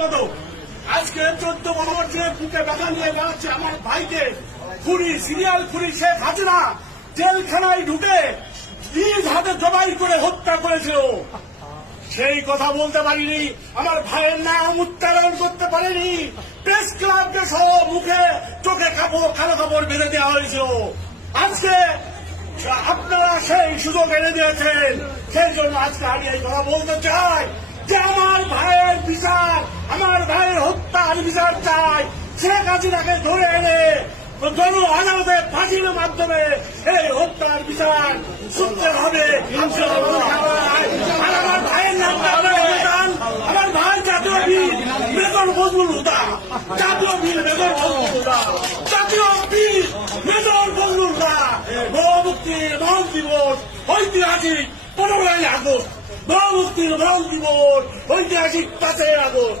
সম্পাদক আজকে 14 বছরের বুকে ব্যথা নিয়ে বেড়াচ্ছে আমার ভাইকে খুনি, সিরিয়াল খুনি শেখ হাসিনা জেলখানায় ঢুকে নিজ হাতে জবাই করে হত্যা করেছিল। সেই কথা বলতে পারিনি, আমার ভাইয়ের নাম উচ্চারণ করতে পারেনি। প্রেস ক্লাবকে সহ মুখে চোখে কালো কাপড় বেঁধে দেওয়া হয়েছিল। আজকে আপনারা সেই সুযোগ এনে দিয়েছেন, সেই জন্য আজকে আমি এই কথা বলতে চাই যে আমার ভাইয়ের বিচার, আমার ভাইয়ের হত্যার বিচার চাই। শেখ হাসিনাকে ধরে এনে জন আদালতে ফাঁসির মাধ্যমে এই হত্যার বিচার শুনতে হবে। আর আমার ভাইয়ের নাম আমার ভাই জাতীয় বীর মেজর ফজলুল হুদা, জাতীয় বীর মেজর ফজলুল হুদা, জাতীয় বীর মেজর ফজলুল হুদা। গণমুক্তির মহান দিবস ঐতিহাসিক 15ই আগস্ট, গণমুক্তির মহান দিবস ঐতিহাসিক 5ই আগস্ট।